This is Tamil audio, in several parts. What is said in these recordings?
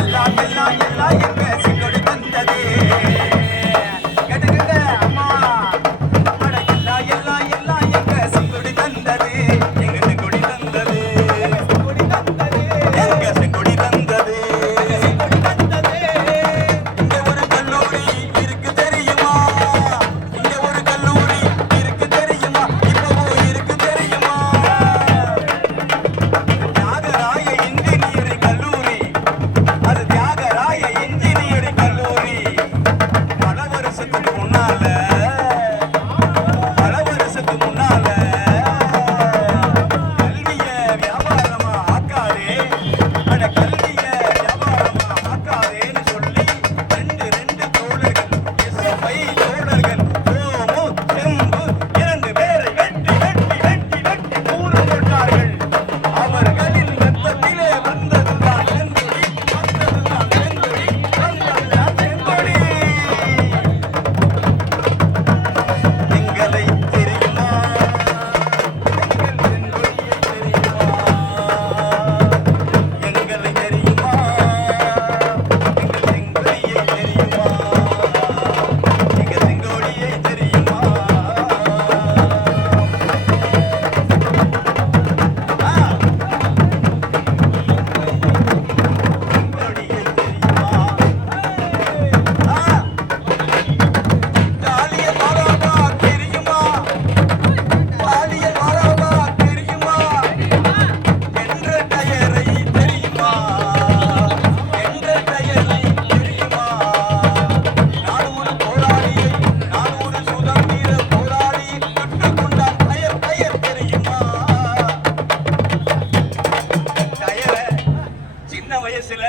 எல்லாம் எல்லாம் எல்லாம் எங்க dirty. சின்ன வயசுல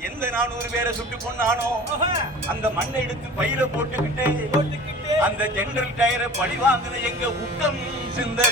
எந்த நான் ஒரு பேரை சுட்டு பொண்ணானோ அந்த மண்ணை எடுத்து பையில போட்டுக்கிட்டு அந்த ஜென்ரல் டயரை பழி வாங்குன எங்க உத்தம் சிந்த